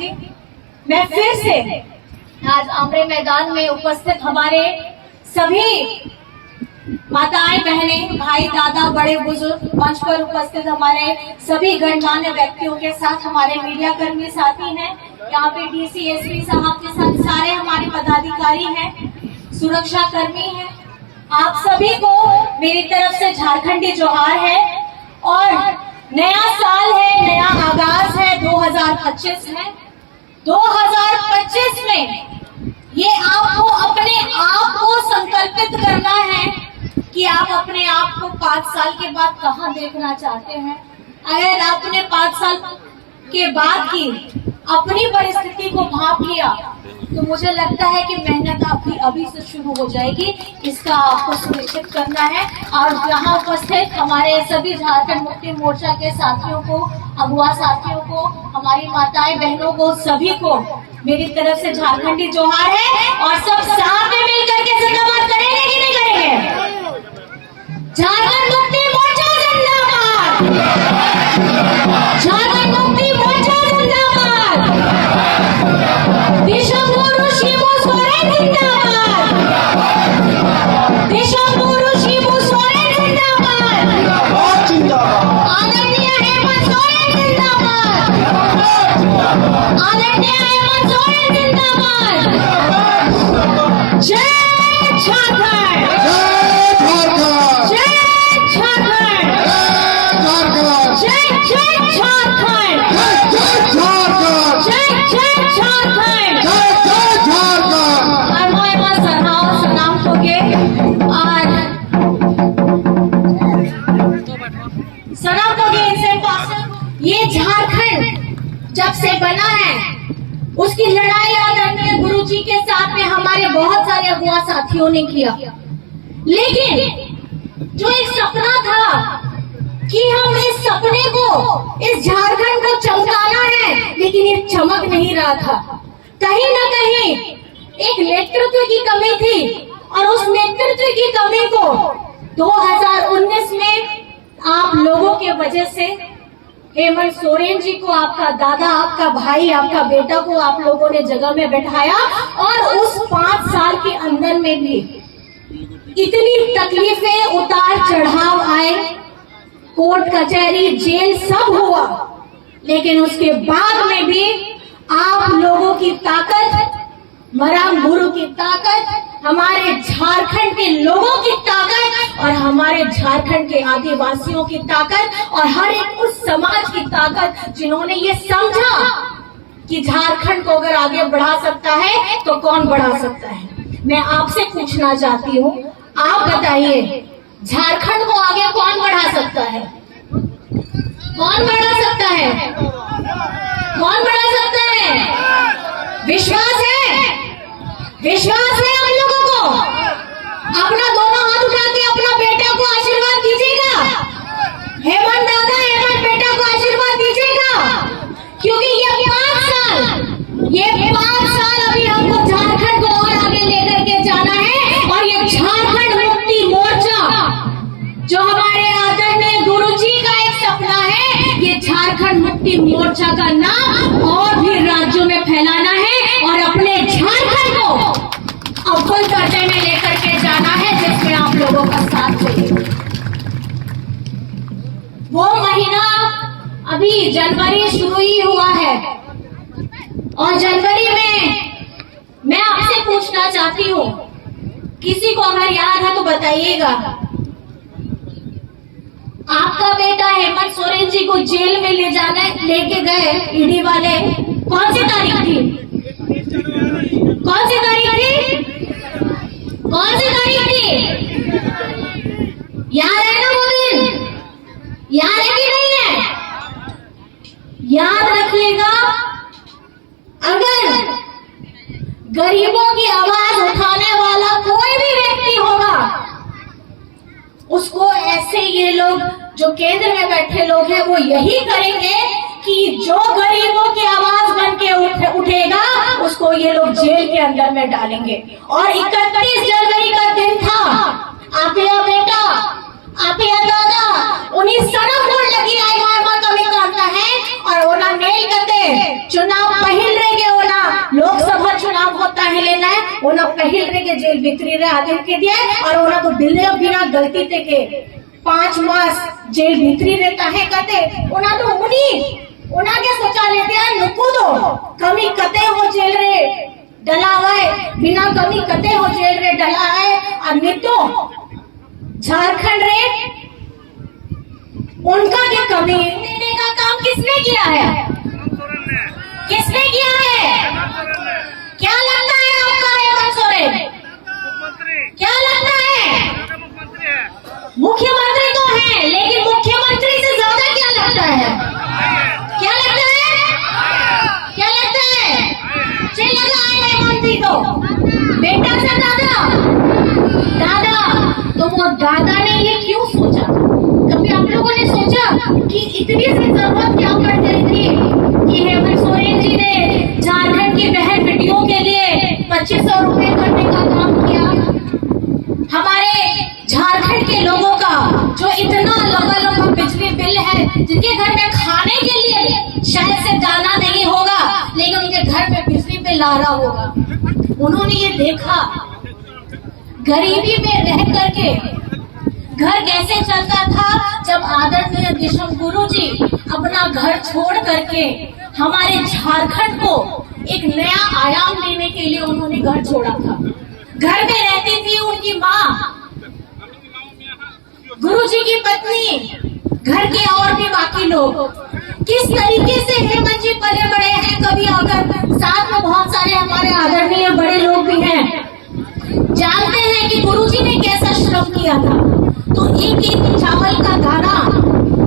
चाहूंगी। मैं फिर से आज आमरे मैदान में उपस्थित हमारे सभी माताएं, बहनें, भाई, दादा, बड़े बुजुर्ग, मंच पर उपस्थित हमारे सभी गणमान्य व्यक्तियों के साथ हमारे मीडिया कर्मी साथी हैं, यहाँ पे डीसी एसपी साहब के साथ सारे हमारे पदाधिकारी हैं, सुरक्षा कर्मी हैं। आप सभी को मेरी तरफ से झारखंडी जोहार है। और नया साल है, नया आगाज है, 2025 है। 2025 में ये आपको अपने आप को संकल्पित करना है कि आप अपने आप को 5 साल के बाद कहाँ देखना चाहते हैं। अगर आपने 5 साल के बाद की अपनी परिस्थिति को भांप लिया तो मुझे लगता है कि मेहनत आपकी अभी से शुरू हो जाएगी। इसका आपको सुनिश्चित करना है। और यहाँ उपस्थित हमारे सभी झारखंड मुक्ति मोर्चा के साथियों को, अगुआ साथियों को, हमारी माताएं बहनों को, सभी को मेरी तरफ से झारखंडी जोहार है। और सब साथ में मिलकर के जिंदाबाद करेंगे कि नहीं करेंगे? झारखंड मुक्ति मोर्चा जिंदाबाद, झारखंड मुक्ति मोर्चा जिंदाबाद, देशमुरु शिबू सोरेन जिंदाबाद, देशमुरु शिबू सोरेन जिंदाबाद, आदरणीय हेमंत सोरेन जिंदाबाद, आदरणीय हेमंत सोरेन जिंदाबाद। जय झारखंड, जय झारखंड, जय जय झारखंड, जय जय झारखंड। सलाम होगे और सलाम होगे इनसे। ये झारखंड जब से बना है उसकी लड़ाई आदरणीय गुरु जी के साथ में हमारे बहुत सारे अगुआ साथियों ने किया। लेकिन जो एक सपना था कि हम इस सपने को, इस झारखंड को चमकाना है, लेकिन ये चमक नहीं रहा था। कहीं ना कहीं एक नेतृत्व की कमी थी। और उस नेतृत्व की कमी को 2019 में आप लोगों के वजह से हेमंत सोरेन जी को, आपका दादा, आपका भाई, आपका बेटा को आप लोगों ने जगह में बैठाया। और उस 5 साल के अंदर में भी इतनी तकलीफें, उतार चढ़ाव आए, कोर्ट कचहरी, जेल सब हुआ, लेकिन उसके बाद में भी आप लोगों की ताकत, मराम गुरु की ताकत, हमारे झारखंड के लोगों की ताकत और हमारे झारखंड के आदिवासियों की ताकत और हर एक उस समाज की ताकत जिन्होंने ये समझा कि झारखंड को अगर आगे बढ़ा सकता है तो कौन बढ़ा सकता है। मैं आपसे पूछना चाहती हूँ, आप बताइए झारखंड को आगे कौन बढ़ा सकता है? कौन बढ़ा सकता है? कौन बढ़ा सकता है? विश्वास है? विश्वास है हम लोगों को? अपना दोनों हाथ उठा के अपना बेटा को आशीर्वाद दीजिएगा। हेमंत दादा, हेमंत बेटा को आशीर्वाद दीजिएगा। क्योंकि ये 5 साल अभी हमको झारखंड को और आगे लेकर के जाना है। और ये झारखंड मुक्ति मोर्चा जो हमारे आदरणीय गुरु जी का एक सपना है, ये झारखंड मुक्ति मोर्चा का नाम और भी राज्यों में फैलाना है और अपने झारखंड को अव्वल दर्जे में लेकर के जाना है, जिसमें आप लोगों का साथ चाहिए। वो महीना अभी जनवरी शुरू ही हुआ है और जनवरी में मैं आपसे पूछना चाहती हूँ, किसी को अगर याद है तो बताइएगा, आपका बेटा हेमंत सोरेन जी को जेल में लेके गए ईडी वाले, कौन सी तारीख थी? कौन सी तारीख थी? कौन सी तारीख थी? याद है ना वो दिन? याद है कि नहीं है? याद रखिएगा, अगर गरीबों की आवाज उठाने वाला कोई भी व्यक्ति होगा, उसको ऐसे ये लोग जो केंद्र में बैठे लोग हैं वो यही करेंगे कि जो गरीबों की आवाज बन के उठेगा उसको ये लोग जेल के अंदर में डालेंगे। और 31 जनवरी का दिन था, आपका बेटा, आपका दादा, उन्हीं सड़क पर लगी आई मामा कमी करता है और ओना नेल करते चुनाव पहिल रेगे ओना लोकसभा चुनाव होता है लेना है ओना पहिल रेगे जेल भीतरी रे आदमी के दिया और ओना तो दिल्ली बिना गलती ते के 5 मास जेल भीतरी रहता है कहते ओना तो ओना के सोचा लेते हैं नुकू दो कमी कते हो जेल रे डला है बिना कमी कते हो जेल रे डला है और नितो झारखंड रे उनका के कमी देने का काम किसने किया है? किसने किया है? क्या लगता है आपका हेमंत सोरेन? क्या लगता है? मुख्यमंत्री तो है लेकिन मुख्यमंत्री से ज्यादा क्या लगता है? क्या लगता है? क्या लगता है? चल लगा है हेमंत तो बेटा से दादा तो वो दादा ने ये क्यों सोचा? कभी आप लोगों ने सोचा कि इतनी सी जरूरत क्या पड़ गई थी कि हेमंत सोरेन जी ने झारखंड की बहन बेटियों के लिए 2500 रुपए करने का काम किया? हमारे झारखंड के लोगों का जो इतना लंबा लंबा बिजली बिल है जिनके घर में खाने के लिए शायद से दाना नहीं होगा लेकिन उनके घर में बिजली बिल आ रहा होगा, उन्होंने ये देखा गरीबी में रह करके घर कैसे चलता था जब आदरणीय विश्व गुरु जी अपना घर छोड़ करके हमारे झारखंड को एक नया आयाम लेने के लिए उन्होंने घर छोड़ा था। घर में रहती थी उनकी माँ, गुरु जी की पत्नी, घर के और भी बाकी लोग। किस तरीके से हेमंत जी पले बड़े हैं, कभी अगर साथ में बहुत सारे हमारे आदरणीय बड़े लोग भी हैं, जानते हैं कि गुरुजी ने कैसा श्रम किया था। तो एक एक चावल का दाना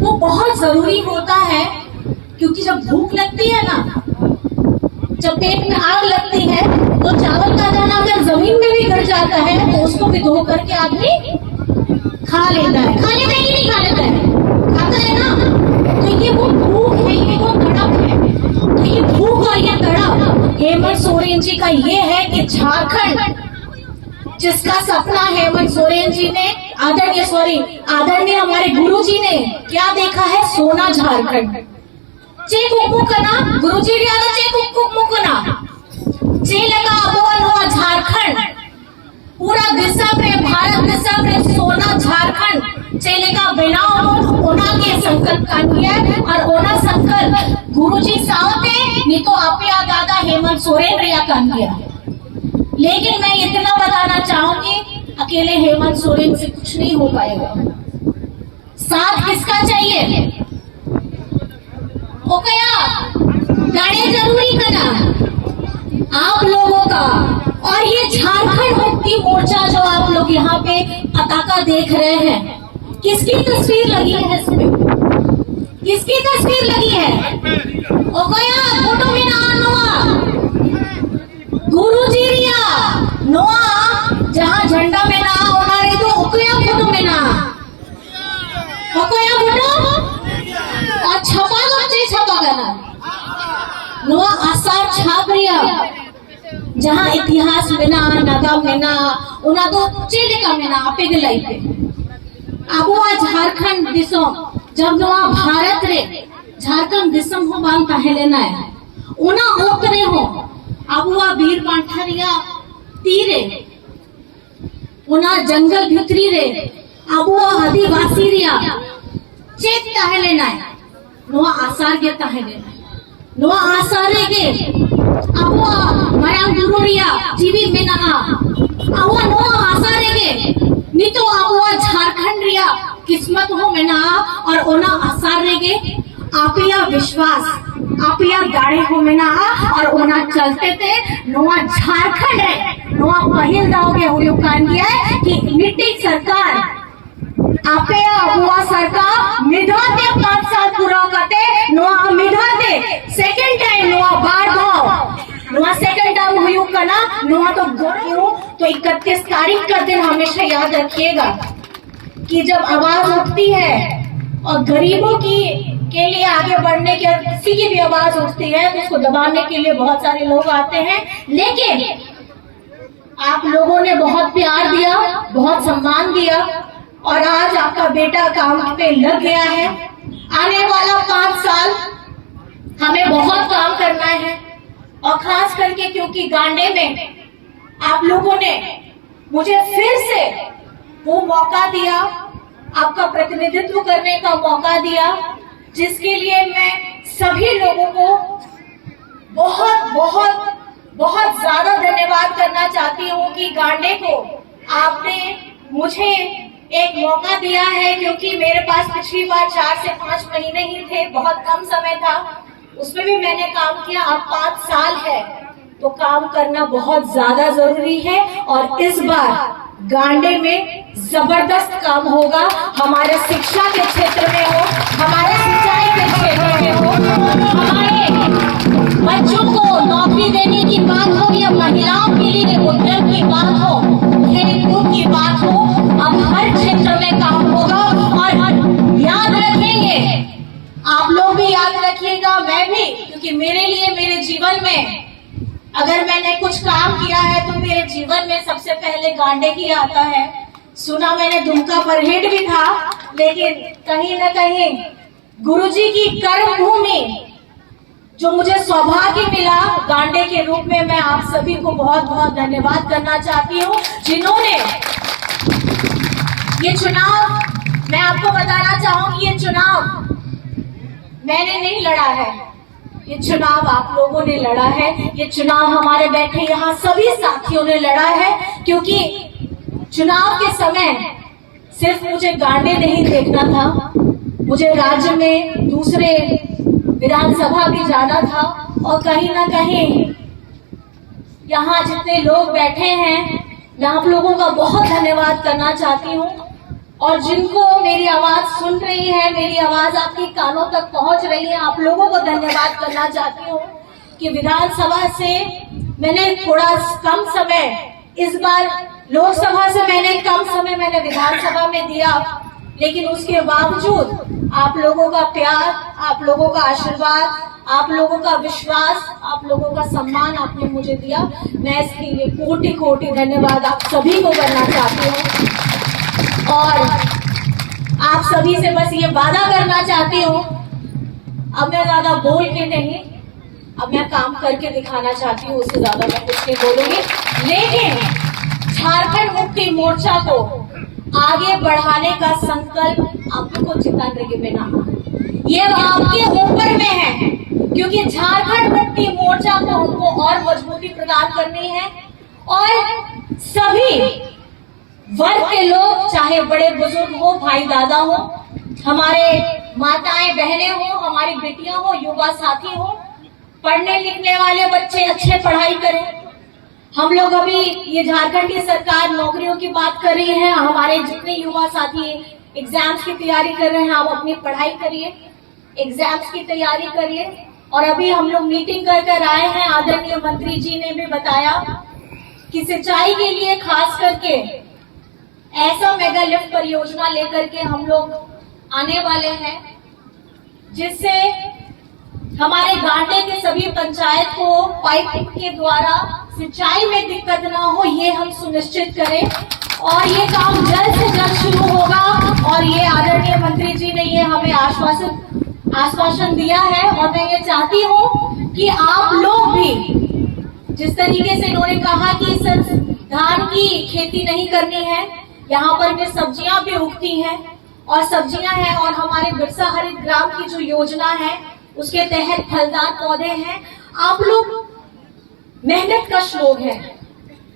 वो बहुत जरूरी होता है क्योंकि जब भूख लगती है ना, जब पेट में आग लगती है तो चावल का दाना अगर जमीन में भी गिर जाता है तो उसको भी धो करके आदमी खा लेता है। खा लेता है कि नहीं खा लेता है? खाता है ना। तो ये वो भूख है, ये वो तड़प है। तो ये भूख और ये तड़प हेमंत सोरेन जी का ये है कि झारखंड जिसका सपना हेमंत सोरेन जी ने आदरणीय हमारे गुरु जी ने क्या देखा है? सोना झारखंड। चेक उकमुकना गुरु जी चेक उकमुकना चे लगा बोल हुआ झारखंड पूरा दिशा में भारत दिशा में सोना झारखंड चलेगा बिना ओना के संकल्प कानिया और ओना संकल्प गुरु जी सावते नहीं तो आपे दादा हेमंत सोरेन रिया कानिया। लेकिन मैं इतना बताना चाहूंगी अकेले हेमंत सोरेन से कुछ नहीं हो पाएगा। साथ किसका चाहिए? हो गया गाड़े जरूरी करना आप लोगों का। और ये झारखंड मुक्ति मोर्चा जो आप लोग यहाँ पे पताका देख रहे हैं, किसकी तस्वीर लगी है इसमें? किसकी तस्वीर लगी है? हो गया फोटो में ना गुरु जी रिया नोआ जहाँ झंडा में ना होना रही तो ओकया फोटो में ना ओकया फोटो और छपा बच्चे छपा गना नोआ आसार छाप रिया जहाँ इतिहास में ना नगा में ना उना तो चेले का में ना आपे गलाई पे अब वो झारखंड दिसों जब नोआ भारत रे झारखंड दिसम हो बांध पहले लेना है उना ओकरे हो अबुआ वीर पांठरिया तीरे उना जंगल भितरी रे अबुआ आदिवासी रिया चेत ताहे लेना है नोआ आसार के ताहे लेना है नोआ आसारे के अबुआ मराम गुरु रिया जीवी में ना अबुआ नोआ आसारे के नहीं तो अबुआ झारखंड रिया किस्मत हो में ना और ओना आसारे के आपिया विश्वास आपिया गाड़ी हो में ना और ओना चलते थे नोआ झारखंड है नोआ पहिल दाओगे हुई कान दिया है कि मिट्टी सरकार आपे हुआ सरकार मिधाते 5 साल पूरा करते नोआ मिधाते सेकंड टाइम नोआ बार दो नोआ सेकंड टाइम हुई करना नोआ तो गयो तो 31 तारीख का दिन हमेशा याद रखिएगा कि जब आवाज उठती है और गरीबों की के लिए आगे बढ़ने के किसी की भी आवाज उठती है तो उसको दबाने के लिए बहुत सारे लोग आते हैं। लेकिन आप लोगों ने बहुत प्यार दिया, बहुत सम्मान दिया और आज आपका बेटा काम पे लग गया है। आने वाला 5 साल हमें बहुत काम करना है, और खास करके क्योंकि गांडे में आप लोगों ने मुझे फिर से वो मौका दिया, आपका प्रतिनिधित्व करने का मौका दिया, जिसके लिए मैं सभी लोगों को बहुत बहुत बहुत ज्यादा धन्यवाद करना चाहती हूँ कि गांडे को आपने मुझे एक मौका दिया है, क्योंकि मेरे पास पिछली बार 4 से 5 महीने ही थे, बहुत कम समय था, उसमें भी मैंने काम किया। अब 5 साल है, तो काम करना बहुत ज्यादा जरूरी है, और इस बार गांडे में जबरदस्त काम होगा। हमारे शिक्षा के क्षेत्र में हो, हमारे सिंचाई के क्षेत्र में हो, हमारे बच्चों को नौकरी देने की बात हो, या महिलाओं के लिए उद्योग की बात हो, खेलकूद की बात हो, अब हर क्षेत्र में काम होगा। और याद रखेंगे, आप लोग भी याद रखिएगा, मैं भी, क्योंकि मेरे लिए मेरे जीवन में अगर मैंने कुछ काम किया है तो मेरे जीवन में सबसे पहले गांडे ही आता है। सुना मैंने दुमका परहेड भी था, लेकिन कहीं न कहीं गुरुजी की कर्म भूमि जो मुझे सौभाग्य मिला गांडे के रूप में, मैं आप सभी को बहुत बहुत धन्यवाद करना चाहती हूँ, जिन्होंने ये चुनाव, मैं आपको बताना चाहूंगी, ये चुनाव मैंने नहीं लड़ा है, ये चुनाव आप लोगों ने लड़ा है, ये चुनाव हमारे बैठे यहाँ सभी साथियों ने लड़ा है। क्योंकि चुनाव के समय सिर्फ मुझे गांडे नहीं देखना था, मुझे राज्य में दूसरे विधानसभा भी जाना था, और कहीं ना कहीं यहाँ जितने लोग बैठे हैं, मैं आप लोगों का बहुत धन्यवाद करना चाहती हूँ, और जिनको मेरी आवाज सुन रही है, मेरी आवाज आपके कानों तक पहुंच रही है, आप लोगों को धन्यवाद करना चाहती हूँ कि विधानसभा से मैंने थोड़ा कम समय, इस बार लोकसभा से मैंने कम समय मैंने विधानसभा में दिया, लेकिन उसके बावजूद आप लोगों का प्यार, आप लोगों का आशीर्वाद, आप लोगों का विश्वास, आप लोगों का सम्मान आपने मुझे दिया। मैं इसके लिए कोटि कोटि धन्यवाद आप सभी को करना चाहती हूँ, और आप सभी से बस ये वादा करना चाहती हूँ, अब मैं ज्यादा बोल के नहीं, अब मैं काम करके दिखाना चाहती हूँ, उससे ज्यादा मैं कुछ नहीं बोलूंगी। लेकिन झारखंड मुक्ति मोर्चा को आगे बढ़ाने का संकल्प आपको चिताने के बिना, ये आपके ऊपर में है, क्योंकि झारखंड मुक्ति मोर्चा को हमको और मजबूती प्रदान करनी है, और सभी वर्ग के लोग, चाहे बड़े बुजुर्ग हो, भाई दादा हो, हमारे माताएं बहनें हो, हमारी बेटियां हो, युवा साथी हो, पढ़ने लिखने वाले बच्चे अच्छे पढ़ाई करें। हम लोग अभी ये झारखंड की सरकार नौकरियों की बात कर रही है, हमारे जितने युवा साथी एग्जाम्स की तैयारी कर रहे हैं, आप अपनी पढ़ाई करिए, एग्जाम्स की तैयारी करिए। और अभी हम लोग मीटिंग कर आए हैं, आदरणीय मंत्री जी ने भी बताया कि सिंचाई के लिए खास करके ऐसा मेगा लिफ्ट परियोजना लेकर के हम लोग आने वाले हैं, जिससे हमारे गांडे के सभी पंचायत को पाइप के द्वारा सिंचाई में दिक्कत ना हो, ये हम सुनिश्चित करें, और ये काम जल्द से जल्द शुरू होगा। और ये आदरणीय मंत्री जी ने ये हमें आश्वासन दिया है, और मैं ये चाहती हूँ कि आप लोग भी, जिस तरीके से इन्होंने कहा कि सिर्फ धान की खेती नहीं करनी है, यहाँ पर भी सब्जियां भी उगती हैं, और सब्जियां हैं, और हमारे बिरसा हरित ग्राम की जो योजना है उसके तहत फलदार पौधे हैं। आप लोग मेहनत कश लोग हैं,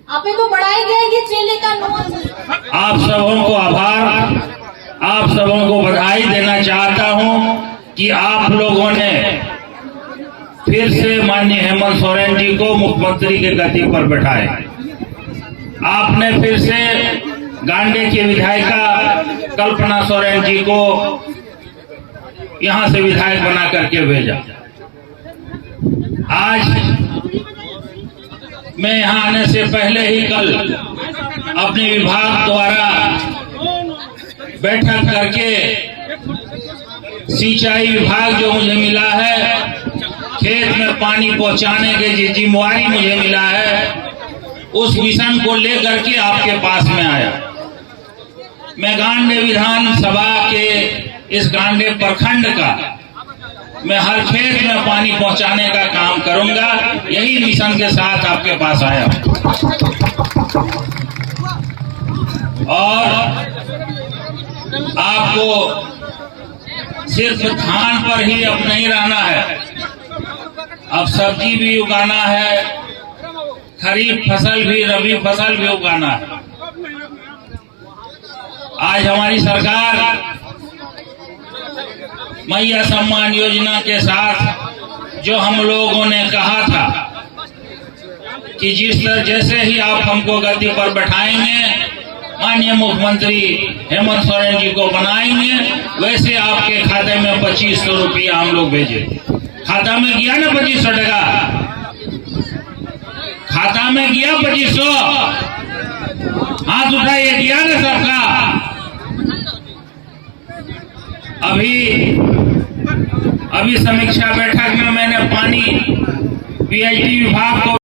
आपे को बढ़ाई गया ये चेले का नोट। आप सबों को आभार, आप सबों को बधाई देना चाहता हूं कि आप लोगों ने फिर से माननीय हेमंत सोरेन जी को मुख्यमंत्री के गद्दी पर बैठाए। आपने फिर से गांडे की विधायिका कल्पना सोरेन जी को यहां से विधायक बना करके भेजा। आज मैं यहां आने से पहले ही कल अपने विभाग द्वारा बैठक करके सिंचाई विभाग जो मुझे मिला है, खेत में पानी पहुंचाने की जो जिम्मेवारी मुझे मिला है, उस मिशन को लेकर के आपके पास में आया। मैं गांडे विधानसभा के इस गांडे प्रखंड का मैं हर खेत में पानी पहुंचाने का काम करूंगा। यही मिशन के साथ आपके पास आया हूं। और आपको सिर्फ धान पर ही अब नहीं रहना है, अब सब्जी भी उगाना है, खरीफ फसल भी, रबी फसल भी उगाना है। आज हमारी सरकार मैया सम्मान योजना के साथ जो हम लोगों ने कहा था कि जिस तरह जैसे ही आप हमको गद्दी पर बैठाएंगे, माननीय मुख्यमंत्री हेमंत सोरेन जी को बनाएंगे, वैसे आपके खाते में 2500 रुपया हम लोग भेजे। खाता में गया ना 2500 टका, खाता में गया 2500, हाथ उठाइए, दिया ना सबका। अभी समीक्षा बैठक में मैंने पानी पीएचडी विभाग को